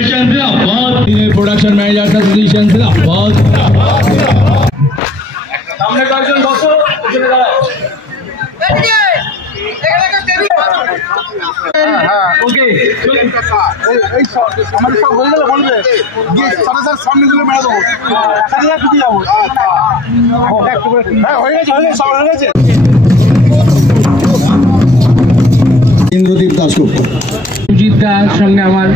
Production managers association जिंदाबाद। सामने कয়েকজন বসো, পিছনে দাঁড়াও। ওকে চলুন এই আমাদের সব হয়ে গেল বলবে গিয়ে সাথে সাথে সামনে গুলো মেরে দেবো সাথে সাথে ঢুকে যাবো। হ্যাঁ হয়ে গেছে সব হয়ে গেছে। ইন্দ্রদীপ দাশগুপ্ত সুজিত দার সঙ্গে আমার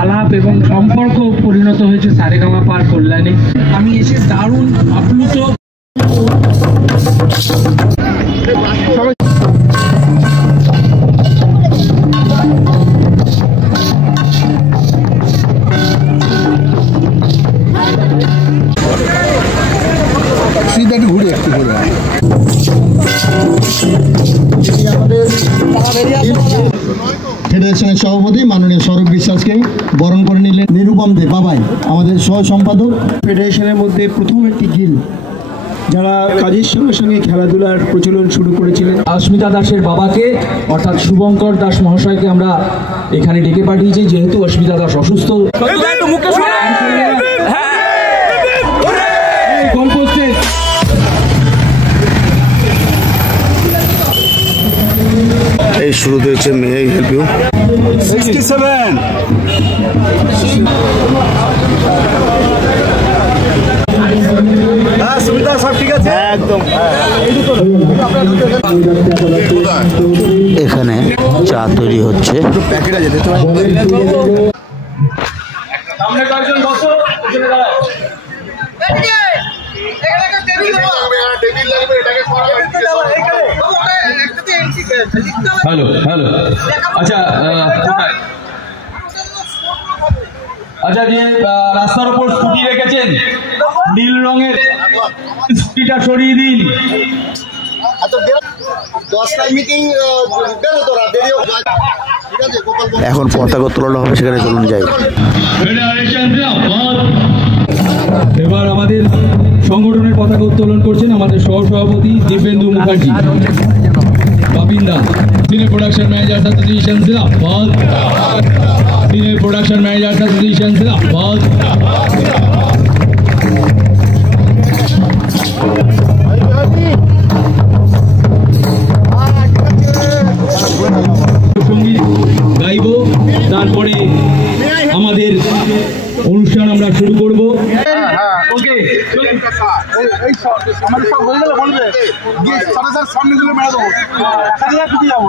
আলাপ এবং সম্পর্ক পরিণত হয়েছে সারেগামা পার কল্যাণে। আমি এসে দারুণ আপ্লুত। ঘুরে একটু ঘুরে ফেডারেশনের সভাপতি মাননীয় সৌরভ বিশ্বাসকে বরণ করে নিলেন নিরুপম দে বাবাই, আমাদের সহ সম্পাদক। ফেডারেশনের মধ্যে প্রথম একটি গিল যারা কাজের সঙ্গে সঙ্গে খেলাধুলার প্রচলন শুরু করেছিলেন। অস্মিতা দাসের বাবাকে অর্থাৎ শুভঙ্কর দাস মহাশয়কে আমরা এখানে ডেকে পাঠিয়েছি, যেহেতু অস্মিতা দাস অসুস্থ। এই শুরুতে হচ্ছে মে আই হেল্প ইউ 67 সুবিধা সব ঠিক আছে একদম। এখানে চা তৈরি হচ্ছে। প্যাকেট আছে দেখতে পাচ্ছেন। সামনে কয়েকজন বসো, পিছনে দাঁড়াও। হ্যালো হ্যালো আচ্ছা আচ্ছা যে রাস্তার উপর স্কুটি রেখেছেন নীল রঙের স্কুটিটা সরিয়ে দিন। এখন পতাকা উত্তোলন হবে, সেখানে চলুন যাই। এবার আমাদের সংগঠনের পতাকা উত্তোলন করছেন আমাদের সহসভাপতি দিব্যেন্দু মুখার্জি বাপিন্দা। সিনে প্রোডাকশন ম্যানেজার্স এসোসিয়েশন জিন্দাবাদ। সিনে প্রোডাকশন ম্যানেজার্স এসোসিয়েশন জিন্দাবাদ। সঙ্গীত গাইব, তারপরে আমাদের অনুষ্ঠান আমরা শুরু করব। ওকে চলুন এই আমাদের সব হয়ে গেল বলবে গিয়ে সাথে সাথে সামনে গুলো মেরে দেবো সাথে সাথে ঢুকে যাবো।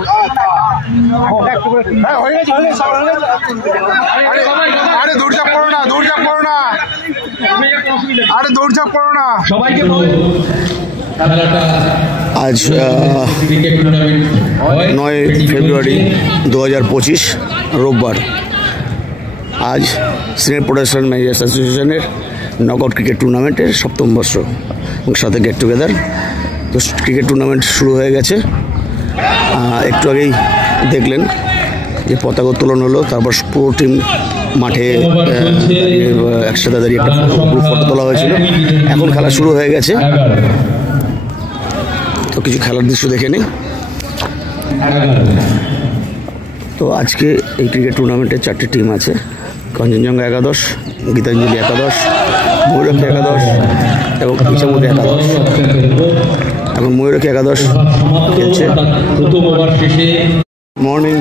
হ্যাঁ হয়ে গেছে সব হয়ে গেছে। আরে দৌড়ঝাঁপ করো না, দৌড়ঝাঁপ করো না, আরে দৌড়ঝাঁপ করো না। সবাইকে আজ 9 ফেব্রুয়ারি 2025 রোববার। আজ সিনিয়র প্রোডাকশন ম্যানেজার্স অ্যাসোসিয়েশনের নকআউট ক্রিকেট টুর্নামেন্টের 7ম বর্ষ এবং সাথে গেট টুগেদার। তো ক্রিকেট টুর্নামেন্ট শুরু হয়ে গেছে। একটু আগেই দেখলেন যে পতাকা উত্তোলন হলো, তারপর পুরো টিম মাঠে একসাথে দাঁড়িয়ে একটা গ্রুপ ফটো তোলা হয়েছিল। এখন খেলা শুরু হয়ে গেছে, তো কিছু খেলার দৃশ্য দেখে নিই। তো আজকে এই ক্রিকেট টুর্নামেন্টে 4টি টিম আছে। কাঞ্চনজঙ্ঘা একাদশ, গীতাঞ্জলি একাদশ, ময়ূরক্ষী একাদশ এবং ইচ্ছামতি একাদশ। এখন ময়ূরক্ষী একাদশ খেলছে। মর্নিং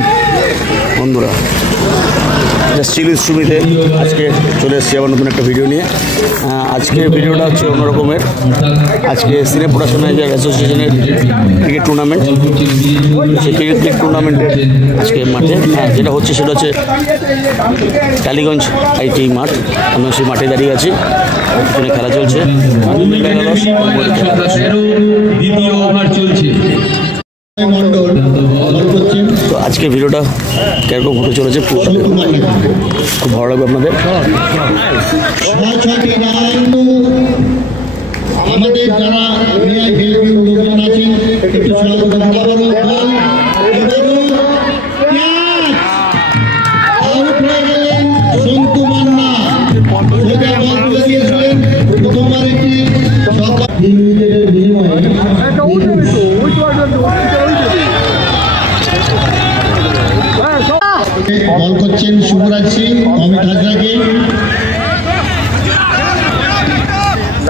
বন্ধুরা, জাস্ট চিল সুমিতে আজকে চলে এসেছি আবার নতুন একটা ভিডিও নিয়ে। আজকের ভিডিওটা হচ্ছে অন্যরকমের। আজকে সিনে প্রোডাকশন ম্যানেজার অ্যাসোসিয়েশনের ক্রিকেট টুর্নামেন্ট, সেই ক্রিকেট টুর্নামেন্টের আজকে মাঠে যেটা হচ্ছে সেটা হচ্ছে টালিগঞ্জ আইটি মাঠ। আমরা সেই মাঠে দাঁড়িয়ে আছি, পিছনে খেলা চলছে। দ্বিতীয় ওভার চলছে। তো আজকে ভিডিওটা কিরকম হতে চলেছে খুব ভালো লাগবে আপনাদের। আমাদের যারা লোকজন আছেন একটু সন্তু মান্না প্রথমবার একটি বল করছেন শুভরাজ সিং। টাচ লাগে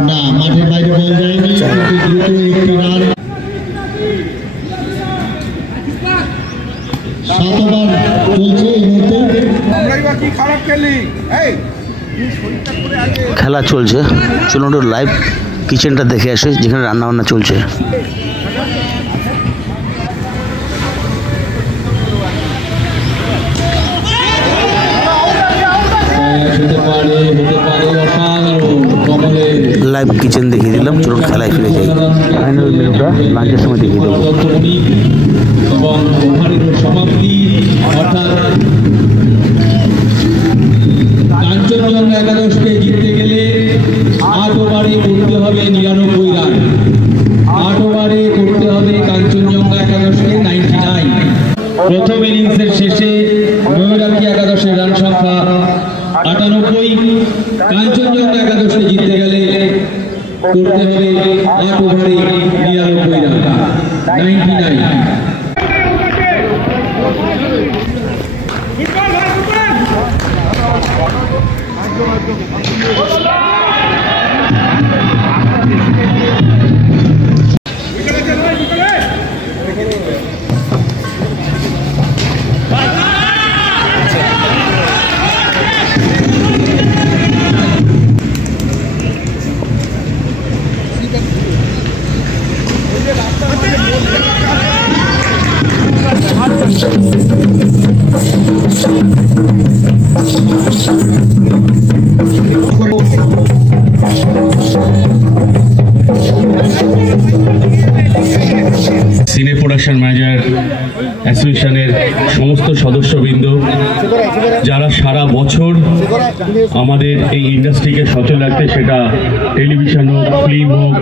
না, মাঠের বাইরে বল যায়নি, কিন্তু দ্রুত একটি রান। 7 ওভার চলছে এই মুহূর্তে। খেলা চলছে, চলুন লাইভ কিচেনটা দেখে আসে যেখানে রান্নাবান্না চলছে। লাইভ কিচেন দেখিয়ে দিলাম, চলুন খেলায় ফিরে যাই। ফাইনাল মেনুটা লাঞ্চের সময় দেখিয়ে দেবো। এবং ওভারের সমাপ্তি অর্থাৎ কাঞ্চনজঙ্ঘা একাদশকে জিততে গেলে 8 ওভারে করতে হবে 99 রান। 8 ওভারে করতে হবে কাঞ্চনজঙ্ঘা একাদশকে 99। প্রথম ইনিংসের শেষে ময়ূরাক্ষী একাদশের রান সংখ্যা 98। কাঞ্চনজঙ্ঘা একাদশকে জিততে গেলে করতে হবে 8 ওভারে 99 রান, 99। সিনে প্রোডাকশন ম্যানেজার অ্যাসোসিয়েশনের সমস্ত সদস্যবৃন্দ, যারা সারা বছর আমাদের এই ইন্ডাস্ট্রিকে সচল রাখতে, সেটা টেলিভিশন হোক, ফিল্ম হোক,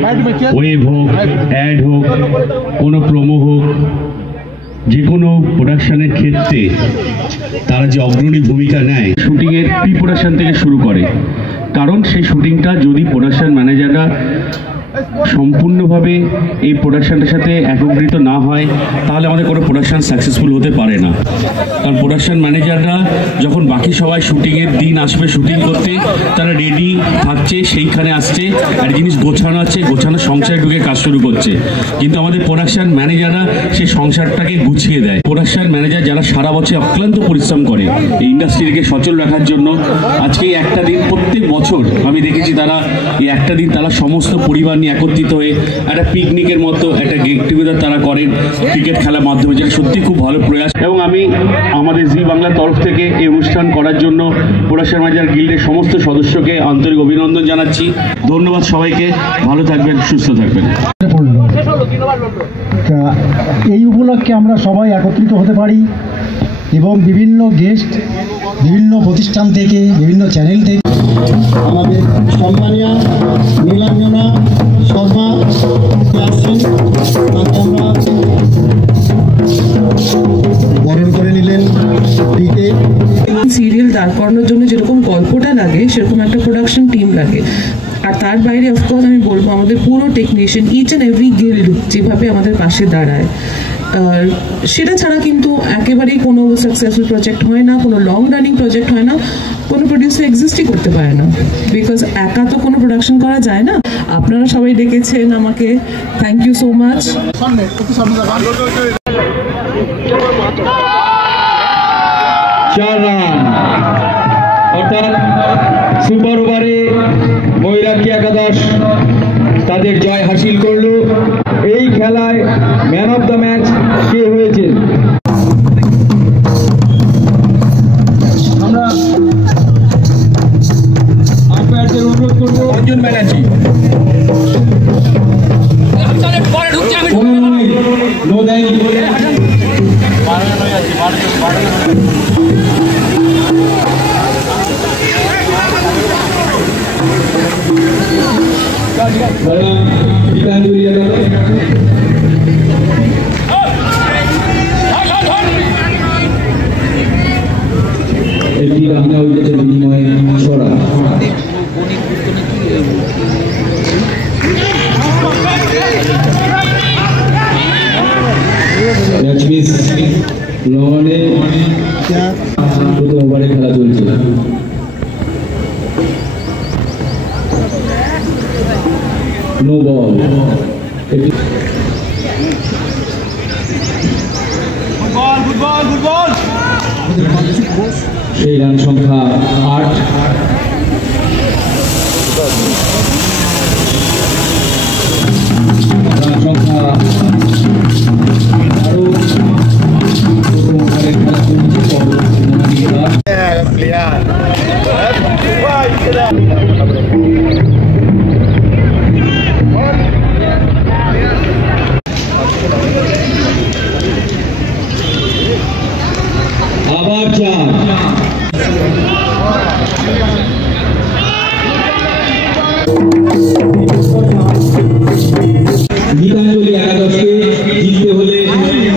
ওয়েব হোক, অ্যাড হোক, কোনো প্রোমো হোক, যে কোনো প্রোডাকশনের ক্ষেত্রে তারা যে অগ্রণী ভূমিকা নেয়, শুটিংয়ের প্রি প্রোডাকশন থেকে শুরু করে। কারণ সেই শুটিংটা যদি প্রোডাকশন ম্যানেজাররা সম্পূর্ণভাবে এই প্রোডাকশনটার সাথে একত্রিত না হয়, তাহলে আমাদের কোনো প্রোডাকশন সাকসেসফুল হতে পারে না। কারণ প্রোডাকশন ম্যানেজাররা যখন বাকি সবাই শুটিংয়ের দিন আসবে শুটিং করতে, তারা রেডি থাকছে, সেইখানে আসছে, আর জিনিস গোছানো আছে, গোছানো সংসারে ঢুকে কাজ শুরু করছে। কিন্তু আমাদের প্রোডাকশন ম্যানেজাররা সেই সংসারটাকে গুছিয়ে দেয়। প্রোডাকশন ম্যানেজার যারা সারা বছর অক্লান্ত পরিশ্রম করে এই ইন্ডাস্ট্রিকে সচল রাখার জন্য, আজকে একটা দিন প্রত্যেক বছর আমি দেখেছি তারা এই একটা দিন তারা সমস্ত পরিবার নিয়ে একত্রিত হয়ে একটা পিকনিকের মতো একটা গেট টুগেদার তারা করেন ক্রিকেট খেলার মাধ্যমে, যেটা সত্যি খুব ভালো প্রয়াস। এবং আমি আমাদের জি বাংলার তরফ থেকে এই অনুষ্ঠান করার জন্য প্রোডাকশন ম্যানেজার গিল্ডের সমস্ত সদস্যকে আন্তরিক অভিনন্দন জানাচ্ছি। ধন্যবাদ সবাইকে, ভালো থাকবেন, সুস্থ থাকবেন। এই উপলক্ষে আমরা সবাই একত্রিত হতে পারি এবং বিভিন্ন গেস্ট বিভিন্ন প্রতিষ্ঠান থেকে, বিভিন্ন চ্যানেল থেকে আমাদের সম্মানীয় নীলাঞ্জনা শর্মা আসছেন, তাকে আমরা বরণ করে নিলেন। সিরিয়াল দাঁড় করানোর জন্য যেরকম গল্পটা লাগে, সেরকম একটা প্রোডাকশন টিম লাগে। আর তার বাইরে অফকোর্স আমি বলবো আমাদের পুরো technician, each and every guild যেভাবে আমাদের পাশে দাঁড়ায়, আর সেটা ছাড়া কিন্তু একেবারেই কোনো সাকসেসফুল প্রজেক্ট হয় না, কোনো লং রানিং প্রজেক্ট হয় না, কোনো প্রডিউসার এক্সিস্টই করতে পারে না, বিকজ একা তো কোনো প্রোডাকশন করা যায় না। আপনারা সবাই ডেকেছেন আমাকে, thank you so much. 4 run, অর্থাৎ সুপার ওভারে ময়ূরাক্ষী একাদশ তাদের জয় হাসিল করলো। এই খেলায় ম্যান অফ দ্য ম্যাচ কে হয়েছে? আমরা আম্পায়ারদের অনুরোধ করবো, অর্জুন ব্যানার্জি। নো দেয়নি। একটি রান্না হয়েছে বিনিময়ে ছড়া। লবণে প্রথম ওভারে খেলা চলছে। No ball. সেই রান সংখ্যা 8। রান সংখ্যা আরো প্রথম ওভারের খেলা আবার 4। গীতাঞ্জলি একাদশকে জিততে হলে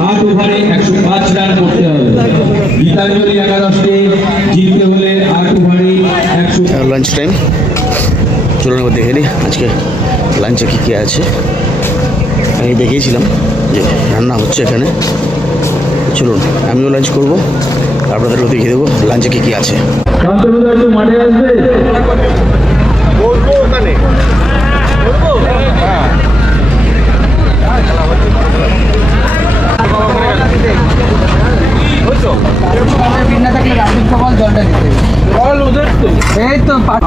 8 ওভারে 105 রান করতে হবে। গীতাঞ্জলি একাদশকে জিততে হলে 8 ওভারে 100। লাঞ্চ টাইম, চলুন এবার দেখে নিই আজকে লাঞ্চে কী কী আছে। আমি দেখিয়েছিলাম যে রান্না হচ্ছে এখানে, চলুন আমিও লাঞ্চ করবো, আপনাদেরও দেখিয়ে দেবো লাঞ্চে কী কী আছে। শান্তনুদা একটু মাঠে আসবে।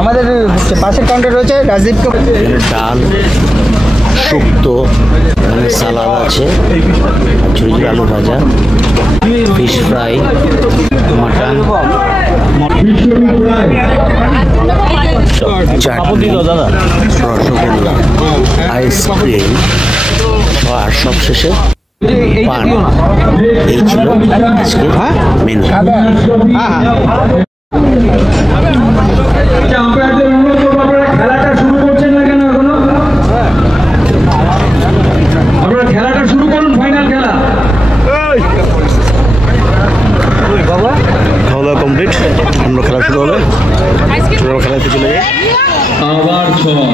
আমাদের পাশের কাউন্টার রয়েছে রাজদীপকে। ডাল, শুক্তো, এখানে সালাদ আছে, ঝুড়ি ঝুড়ি আলু ভাজা, ফিশ ফ্রাই, মাটন, চাটনি, রসগোল্লা, আইসক্রিম আর সবশেষে পান। এই ছিল আজকে মেনু। খেলাটা শুরু করছেন না কেন এখনো? আপনারা খেলাটা শুরু করুন, ফাইনাল খেলা। খাওয়া দাওয়া কমপ্লিট, আমরা খেলা শুরু হবে। খেলাতে চলে যাই। আবার 6,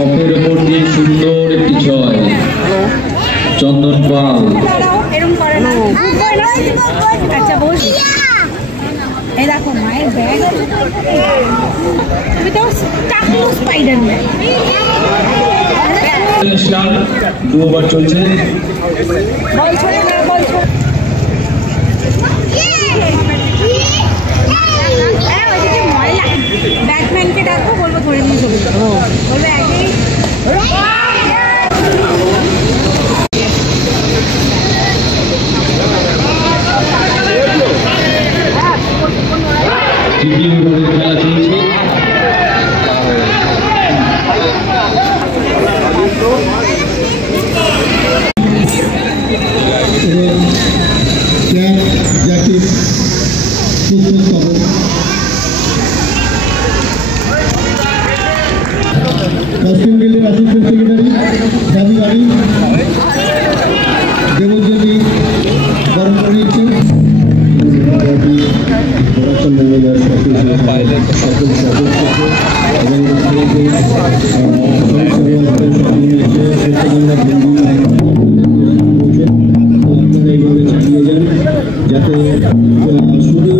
অফের ওপর দিয়ে সুন্দর একটি 6। চন্দন পাল। আচ্ছা বস, এই দেখো মায়ের ব্যাগ। তুমি তো টাকলু স্পাইডারম্যান। 2 ওভার চলছে। বল ছড়ে না, বল ছড়ে। ব্যাটম্যানকে ডাকবো, বলবো ধরে নিয়ে চলে যাবো, বলবে একই। খেলা চলছে। পশ্চিম দিল্লির অ্যাসিস্ট্যান্ট সেক্রেটারি দাবিবাড়ি দেবজ্যোতি বরণ করে নিচ্ছেন। যাতে শুধু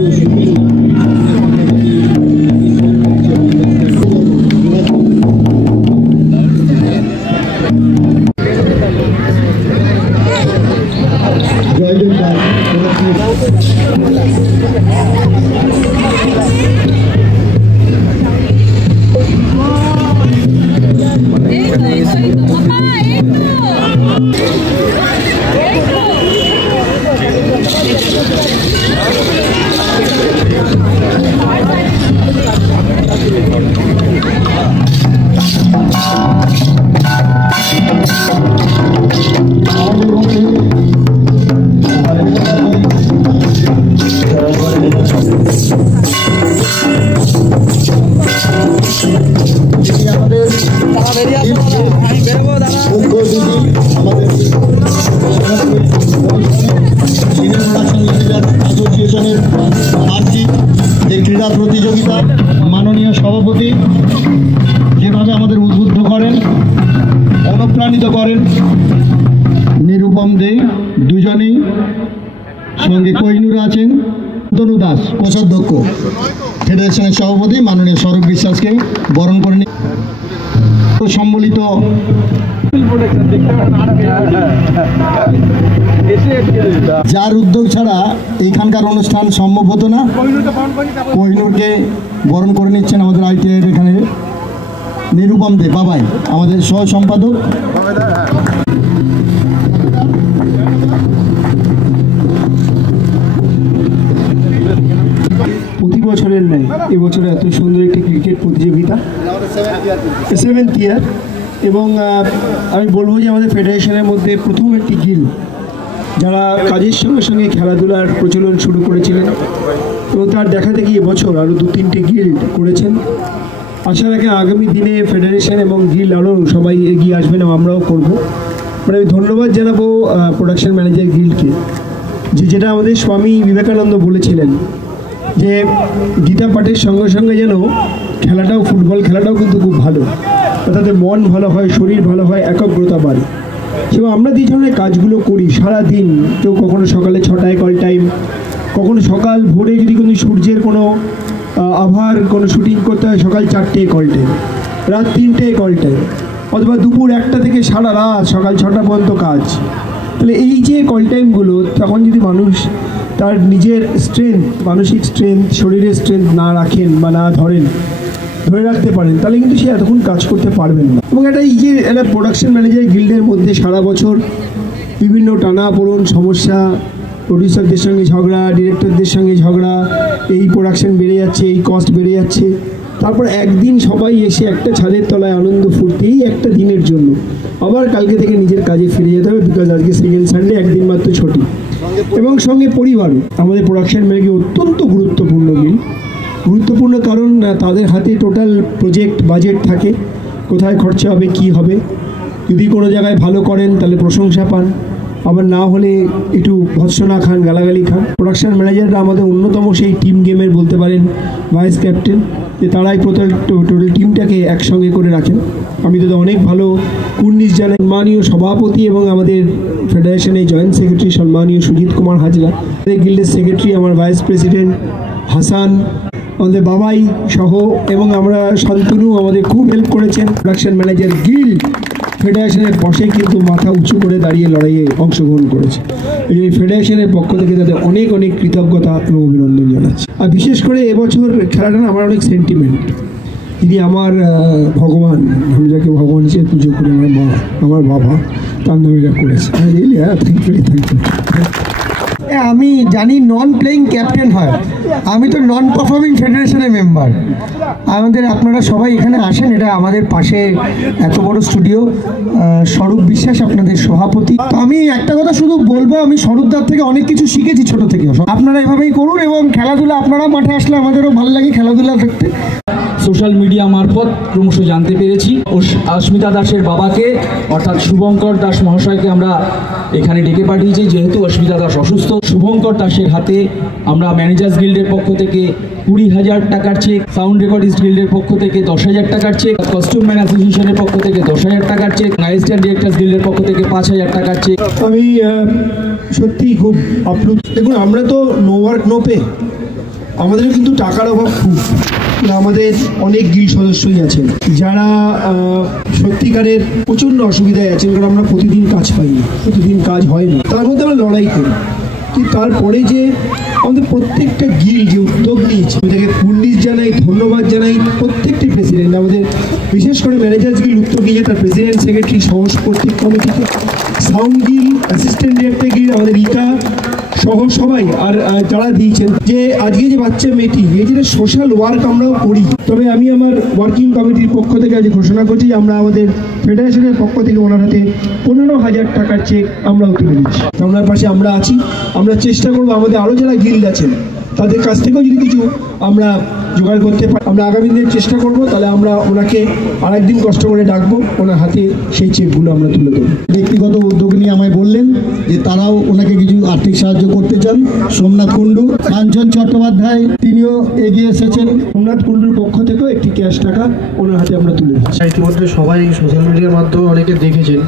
অ্যাসোসিয়েশনের আর্জি এই ক্রীড়া প্রতিযোগিতা মাননীয় সভাপতি যেভাবে আমাদের উদ্বুদ্ধ করেন, অনুপ্রাণিত করেন, নিরুপম দে দুজনেই, সঙ্গে কোহিনুর আছেন, তনু দাস কোষাধ্যক্ষ ফেডারেশনের সভাপতি মাননীয় স্বরূপ বিশ্বাসকে বরণ করে সম্বলিত যার উদ্যোগ ছাড়া এইখানকার অনুষ্ঠান সম্ভব হতো না। কোহিনুরকে বরণ করে নিচ্ছেন আমাদের ITI এখানে নিরুপম দে বাবাই, আমাদের সহ সম্পাদক। প্রতি বছরের নেয় এবছরে এত সুন্দর একটি ক্রিকেট প্রতিযোগিতা, 7th ইয়ার, এবং আমি বলবো যে আমাদের ফেডারেশনের মধ্যে প্রথম একটি গিল যারা কাজের সঙ্গে সঙ্গে খেলাধুলার প্রচলন শুরু করেছিলেন এবং তার দেখা দেখি এবছর আরও 2-3টে গিল্ড করেছেন। আশা রাখি আগামী দিনে ফেডারেশন এবং গিল্ড আরও সবাই এগিয়ে আসবেন এবং আমরাও করবো। মানে আমি ধন্যবাদ জানাবো প্রোডাকশন ম্যানেজার গিল্ডকে, যেটা আমাদের স্বামী বিবেকানন্দ বলেছিলেন যে গীতা পাঠের সঙ্গে সঙ্গে যেন খেলাটাও, ফুটবল খেলাটাও কিন্তু খুব ভালো, তাতে মন ভালো হয়, শরীর ভালো হয়, একাগ্রতা বাড়ে। এবং আমরা যে ধরনের কাজগুলো করি সারাদিন, কেউ কখনো সকালে 6টায় কল টাইম, কখনো সকাল ভোরে যদি কোনো সূর্যের কোনো আবহাওয়ার কোনো শুটিং করতে হয় সকাল 4টায় কল টাইম, রাত 3টায় কল টাইম, অথবা দুপুর 1টা থেকে সারা রাত সকাল 6টা পর্যন্ত কাজ। তাহলে এই যে কল টাইমগুলো, তখন যদি মানুষ তার নিজের স্ট্রেংথ, মানসিক স্ট্রেংথ, শরীরের স্ট্রেংথ না রাখেন বা না ধরে রাখতে পারেন, তাহলে কিন্তু সে এতক্ষণ কাজ করতে পারবেন না। এবং এই যে একটা প্রোডাকশন ম্যানেজার গিল্ডের মধ্যে সারা বছর বিভিন্ন টানাপোড়েন, সমস্যা, প্রডিউসারদের সঙ্গে ঝগড়া, ডিরেক্টরদের সঙ্গে ঝগড়া, এই প্রোডাকশন বেড়ে যাচ্ছে, এই কস্ট বেড়ে যাচ্ছে, তারপর একদিন সবাই এসে একটা ছাদের তলায় আনন্দ ফুর্তি, এই একটা দিনের জন্য আবার কালকে থেকে নিজের কাজে ফিরে যেতে হবে, বিকজ আজকে সেকেন্ড সানডে, একদিন মাত্র ছুটি, এবং সঙ্গে পরিবারও। আমাদের প্রোডাকশন ম্যানেজার অত্যন্ত গুরুত্বপূর্ণ কারণ তাদের হাতে টোটাল প্রজেক্ট বাজেট থাকে, কোথায় খরচা হবে, কি হবে। যদি কোনো জায়গায় ভালো করেন তাহলে প্রশংসা পান, আবার না হলে একটু ভৎসনা খান, গালাগালি খান। প্রোডাকশন ম্যানেজাররা আমাদের অন্যতম সেই টিম গেমের বলতে পারেন ভাইস ক্যাপ্টেন, যে তারাই টোটাল টিমটাকে একসঙ্গে করে রাখেন। আমি তো অনেক ভালো কুর্নিশ জানাই সম্মানীয় সভাপতি এবং আমাদের ফেডারেশনের জয়েন্ট সেক্রেটারি সম্মানীয় সুজিত কুমার হাজরা, গিল্ডের সেক্রেটারি আমার ভাইস প্রেসিডেন্ট হাসান, আমাদের বাবাই সহ, এবং আমরা শান্তনু আমাদের খুব হেল্প করেছেন। প্রোডাকশন ম্যানেজার গিল্ড ফেডারেশনের বসে কিন্তু মাথা উঁচু করে দাঁড়িয়ে লড়াইয়ে অংশগ্রহণ করেছে। এই ফেডারেশনের পক্ষ থেকে তাদের অনেক অনেক কৃতজ্ঞতা এবং অভিনন্দন জানাচ্ছি। আর বিশেষ করে এবছর খেলাটা আমার অনেক সেন্টিমেন্ট। তিনি আমার ভগবান, আমি যাকে ভগবান হিসেবে পুজো করি, আমার মা, আমার বাবা, তার নামে এটা করেছে। Thank you. আমি জানি নন প্লেয়িং ক্যাপ্টেন হয়, আমি তো নন পারফর্মিং ফেডারেশনের মেম্বার। আপনারা সবাই এখানে আসেন, এটা আমাদের পাশে এত বড় স্টুডিও। স্বরূপ বিশ্বাস আপনাদের সভাপতি। তো আমি একটা কথা শুধু বলবো, আমি স্বরূপদার থেকে অনেক কিছু শিখেছি ছোট থেকে। আপনারা এভাবেই করুন, এবং খেলাধুলা আপনারা মাঠে আসলে আমাদেরও ভালো লাগে খেলাধুলা দেখতে। সোশ্যাল মিডিয়া মারফত ক্রমশ জানতে পেরেছি অস্মিতা দাসের বাবাকে, অর্থাৎ শুভঙ্কর দাস মহাশয়কে আমরা এখানে ডেকে পাঠিয়েছি। যেহেতু অস্মিতা দাস অসুস্থ, শুভঙ্কর দাসের হাতে আমরা ম্যানেজার্স গিল্ডের পক্ষ থেকে 20,000 টাকার চেক, সাউন্ড রেকর্ডিস্ট গিল্ডের পক্ষ থেকে 10,000 টাকার চেক, কস্টিউম ম্যান অ্যাসোসিয়েশনের পক্ষ থেকে 10,000 টাকার চেক, অ্যাসিস্ট্যান্ট ডিরেক্টর্স গিল্ডের পক্ষ থেকে 5,000 টাকার চেক। আমি সত্যিই খুব আপ্লুত। দেখুন, আমরা তো নো ওয়ার্ক নো পে, আমাদের কিন্তু টাকার অভাব খুব। আমাদের অনেক গিল্ড সদস্যই আছেন যারা সত্যিকারের প্রচণ্ড অসুবিধায় আছেন, কারণ আমরা প্রতিদিন কাজ পাই না, প্রতিদিন কাজ হয় না, তার মধ্যে আমরা লড়াই করি। কিন্তু তারপরে যে আমাদের প্রত্যেকটা গিল্ড যে উদ্যোগ নিয়েছে, তাকে পুলিশ জানাই, ধন্যবাদ জানাই প্রত্যেকটি প্রেসিডেন্ট। আমাদের বিশেষ করে ম্যানেজার্স গিল্ড উদ্যোগ নিয়ে তার প্রেসিডেন্ট, সেক্রেটারি সহ প্রত্যেক কমিটিতে, sound guild, assistant director guild, আমাদের রিকা সহ সবাই, আর যারা দিয়েছেন যে আজকে যে বাচ্চা মেয়েটি, এই যে সোশ্যাল ওয়ার্ক আমরাও করি। তবে আমি আমার ওয়ার্কিং কমিটির পক্ষ থেকে আজ ঘোষণা করছি যে আমরা আমাদের ফেডারেশনের পক্ষ থেকে ওনার হাতে 15,000 টাকার চেক আমরাও তুলে দিচ্ছি। ওনার পাশে আমরা আছি। আমরা চেষ্টা করবো আমাদের আরও যারা গিল্ড আছেন তাদের কাছ থেকেও যদি কিছু আমরা জোগাড় করতে পারি, আমরা আগামী দিনের চেষ্টা করব। তাহলে আমরা ওনাকে আরেকদিন কষ্ট করে ডাকবো, ওনার হাতে সেই চেকগুলো আমরা তুলে দেবো। ব্যক্তিগত উদ্যোগ নিয়ে আমায় বললেন যে তারাও ওনাকে কিছু আর্থিক সাহায্য করতে চান। সোমনাথ কুণ্ডু, কাঞ্চন চট্টোপাধ্যায়, তিনিও এগিয়ে এসেছেন। সোমনাথ কুণ্ডুর পক্ষ থেকেও একটি ক্যাশ টাকা ওনার হাতে আমরা তুলে দিচ্ছি। ইতিমধ্যে সবাই সোশ্যাল মিডিয়ার মাধ্যমে অনেকে দেখেছেন।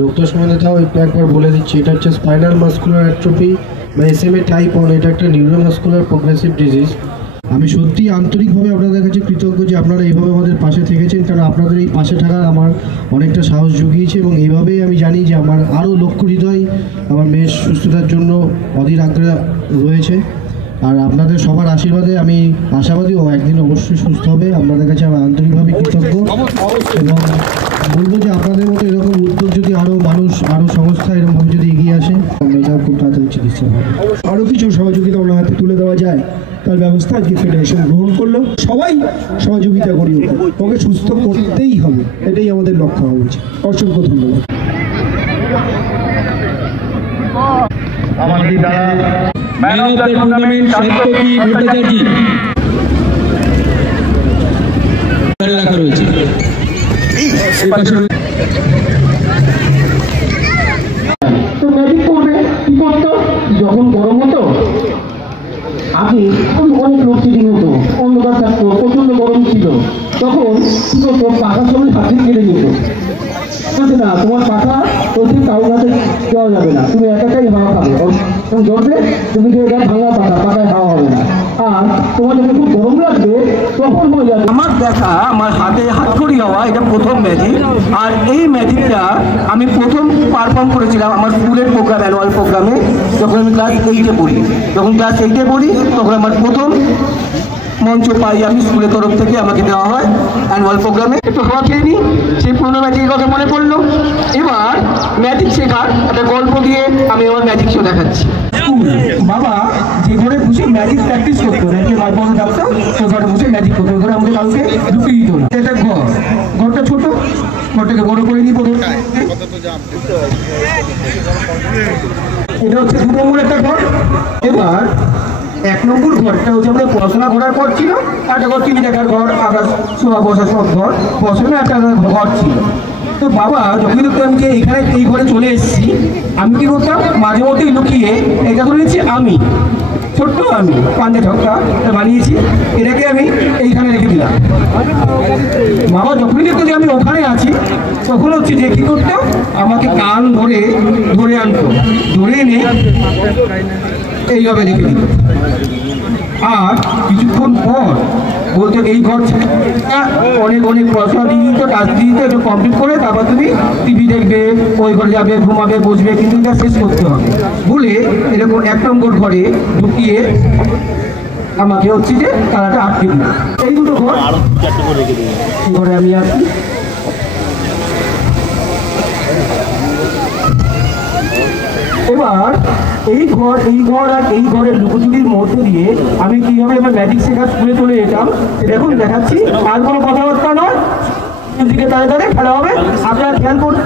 ডক্টর সম্বন্ধেও একবার বলে দিচ্ছি, এটা হচ্ছে স্পাইনাল মাসকুলার অ্যাট্রোফি বা SMA টাইপ 1। এটা একটা নিউরোমাসকুলার প্রোগ্রেসিভ ডিজিজ। আমি সত্যি আন্তরিকভাবে আপনাদের কাছে কৃতজ্ঞ যে আপনারা এইভাবে আমাদের পাশে থেকেছেন, কারণ আপনাদের এই পাশে থাকা আমার অনেকটা সাহস জুগিয়েছে এবং এইভাবেই আমি জানি যে আমার আরও লক্ষ হৃদয় আমার মেয়ের সুস্থতার জন্য অধীর আগ্রহ রয়েছে। আর আপনাদের সবার আশীর্বাদে আমি আশাবাদী ও একদিন অবশ্যই সুস্থ হবে। আপনাদের কাছে আমি আন্তরিকভাবে কৃতজ্ঞ এবং বলবো যে আপনাদের মতো এরকম উদ্যোগ যদি আরও মানুষ আরও সংস্থা এরকমভাবে যদি এগিয়ে আসে মেয়েটাও খুব তাড়াতাড়ি চিকিৎসা হবে। আরও কিছু সহযোগিতা ওনার হাতে তুলে দেওয়া যায় তার ব্যবস্থা আজকে ফেডারেশন গ্রহণ করলো। সবাই সহযোগিতা করি, ওকে সুস্থ করতেই হবে, এটাই আমাদের লক্ষ্য হওয়া উচিত। অসংখ্য ধন্যবাদ। Man of the tournament Satyaki Bhattacharya রাখা রয়েছে। তো ম্যাজিক করবে কি করতো, যখন গরম হতো আগে অনেক লোডশেডিং হতো, অন্ধকার থাকতো, প্রচন্ড গরম ছিল, তখন কি করতো পাখার সঙ্গে হাতে কেড়ে নিত। বলছে না তোমার পাখা বলছে কারোর হাতে দেওয়া যাবে না, তুমি একাই হাওয়া খাবে, এবং জ্বলবে তুমি যে এটা ভাঙা পাখা, পাখায় হাওয়া হবে না। আর তোমার যখন খুব গরম লাগবে তখন হয়ে যাবে। আমার দেখা আমার হাতে হাতখড়ি হওয়া এটা প্রথম ম্যাজিক। আর এই ম্যাজিকটা আমি প্রথম পারফর্ম করেছিলাম আমার স্কুলের প্রোগ্রাম, অ্যানুয়াল প্রোগ্রামে, যখন আমি ক্লাস 8-এ পড়ি। যখন ক্লাস 8-এ পড়ি তখন আমার প্রথম মঞ্চ পাই আমি স্কুলের তরফ থেকে, আমাকে দেওয়া হয় অ্যানুয়াল প্রোগ্রামে। একটু হাওয়া খেয়ে নিই, সেই পুরোনো ম্যাজিকের কথা মনে পড়লো। এবার ম্যাজিক শেখার একটা গল্প দিয়ে আমি আমার ম্যাজিক শো দেখাচ্ছি। বাবা যে ঘরে বসে ম্যাজিক প্র্যাকটিস করতো, মার বড় ডাক্তার তো ঘরে বসে ম্যাজিক করতো, ঘরে আমাদের কাউকে ঢুকিয়ে দিত না। এটা ঘরটা ছোট, ঘরটাকে বড় করে নিই। এটা হচ্ছে 2 নম্বর একটা ঘর। এবার 1 নম্বর ঘরটা হচ্ছে আমরা পড়াশোনা করার পর ছিল, একটা ঘর টিভি দেখার ঘর, আকাশ শোয়া বসা সব ঘর, পড়াশোনা একটা ঘর ছিল। তো বাবা যখন দেখতাম যে এখানে এই ঘরে চলে এসেছি, আমি কি করতাম মাঝে মধ্যেই লুকিয়ে এটা করে নিচ্ছি, আমি ছোট্ট আমি পাঞ্জা ঠক্কা বানিয়েছি, এটাকে আমি এইখানে রেখে দিলাম। বাবা যখনই দেখতো যে আমি ওখানে আছি তখন হচ্ছে যে কী করতো, আমাকে কান ধরে আনতো, ধরে এনে এইভাবে রেখে দিত। আর কিছুক্ষণ পর বলতো এই ঘর অনেক পড়াশোনা দিয়ে দিত, টাচ দিয়ে দিত, একটু কমপ্লিট করে তারপর তুমি টিভি দেখবে, ওই ঘরে যাবে, ঘুমাবে, বসবে, কিন্তু এটা শেষ করতে হবে বলে এরকম 1 নম্বর ঘরে ঢুকিয়ে আমাকে হচ্ছে যে তারাটা আটকে দিল। এই দুটো ঘর ঘরে আমি আছি। এবার এই ঘর আর এই ঘরের লুকোচুরির মধ্যে দিয়ে আমি কিভাবে আমার ম্যাজিক শেখার স্কুলে চলে যেতাম দেখুন দেখাচ্ছি। আর কোনো কথাবার্তা নয়, দিকে তাড়াতাড়ি খেলা হবে, আপনারা খেয়াল করুন।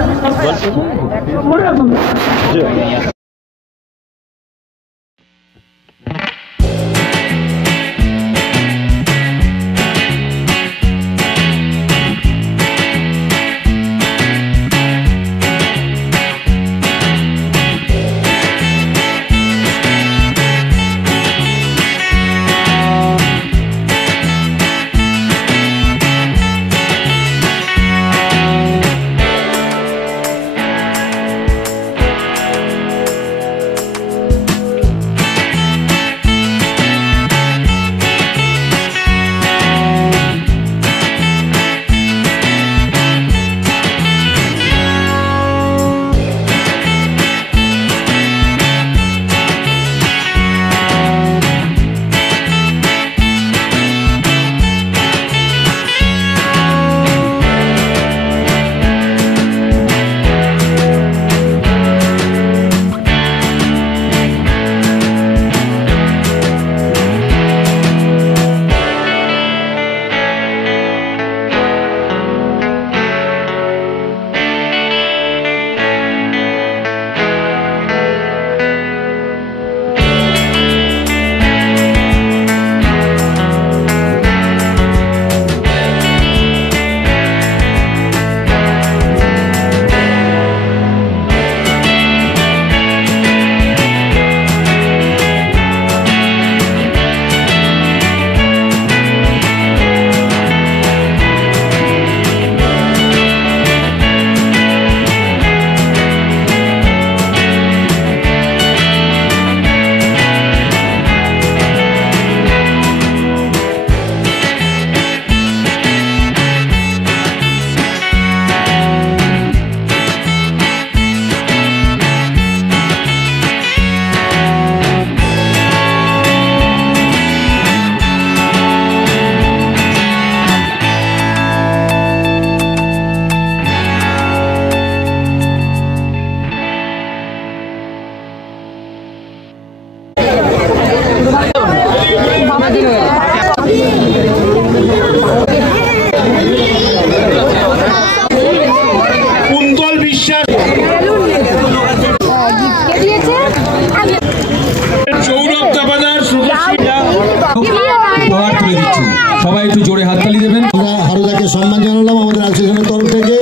একটু জোরে হাততালি দেবেন। আমরা হারুদাকে সম্মান জানালাম আমাদের অ্যাসোসিয়েশনের তরফ থেকে।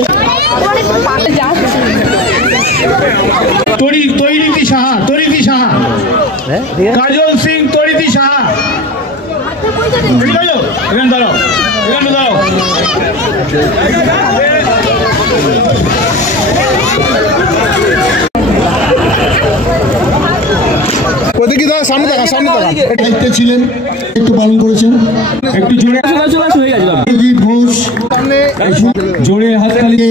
তৈরিতি সাহা, কাজল সিং, তৈরিতি সাহা। এখানে দাঁড়াও, এখানে দাঁড়াও। দায়িত্বে ছিলেন, একটু পালন করেছেন। একটু জোরে হয়ে গেছে ঘোষ, জোরে হাততালি।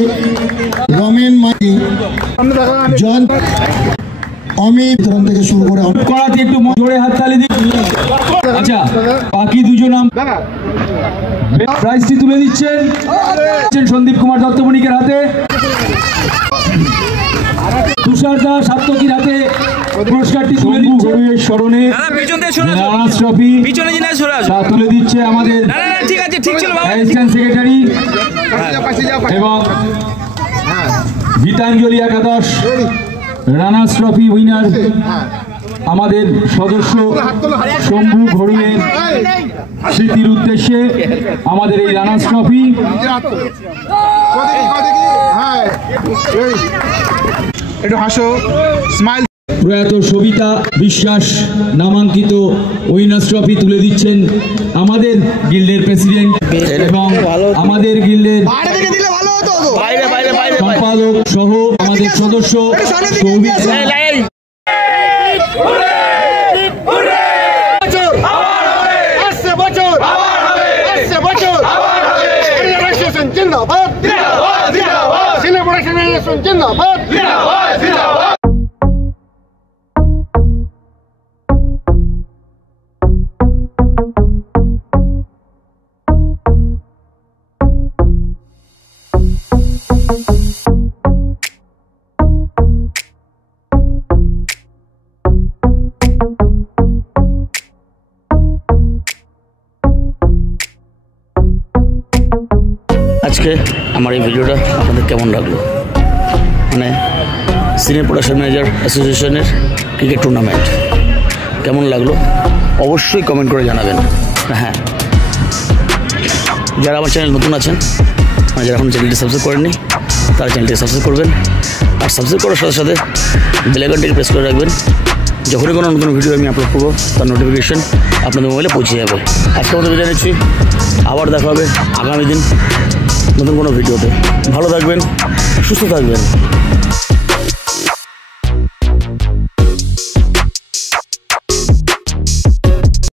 রমেন মাঝি, জন অমিত থেকে শুরু করে করাতে একটু জোরে হাততালি দিন। আচ্ছা, বাকি দুজন প্রাইজটি তুলে দিচ্ছেন সন্দীপ কুমার দত্তমণিকের হাতে, তুষার দাস সাত্তকীর হাতে পুরস্কারটি তুলে দিচ্ছে স্মরণে রানার্স ট্রফি তুলে দিচ্ছে আমাদের অ্যাসিস্ট্যান্ট সেক্রেটারি এবং গীতাঞ্জলি একাদশ রানার্স ট্রফি উইনার আমাদের সদস্য শম্ভু ঘড়ুইয়ের স্মৃতির উদ্দেশ্যে আমাদের এই রানার্স ট্রফি। একটু হাসো, স্মাইল। প্রয়াত সবিতা বিশ্বাস নামাঙ্কিত উইনার্স ট্রফি তুলে দিচ্ছেন আমাদের গিল্ডের প্রেসিডেন্ট এবং আমাদের গিল্ডের সম্পাদক সহ আমাদের সদস্য আজকে আমার এই ভিডিওটা আপনাদের কেমন লাগলো, মানে সিনিয়র প্রোডাকশন ম্যানেজার অ্যাসোসিয়েশনের ক্রিকেট টুর্নামেন্ট কেমন লাগলো অবশ্যই কমেন্ট করে জানাবেন। হ্যাঁ, যারা আমার চ্যানেল নতুন আছেন, মানে যারা এখন চ্যানেলটি সাবস্ক্রাইব করেননি, তারা চ্যানেলটি সাবস্ক্রাইব করবেন। আর সাবস্ক্রাইব করার সাথে সাথে বেল আইকনটিকে প্রেস করে রাখবেন। যখনই কোনো নতুন ভিডিও আমি আপলোড করবো তার নোটিফিকেশন আপনাদের মোবাইলে পৌঁছে যাবে। আজকের মতো বিদায় নিচ্ছি, আবার দেখা হবে আগামী দিন নতুন কোনো ভিডিওতে। ভালো থাকবেন, সুস্থ থাকবেন।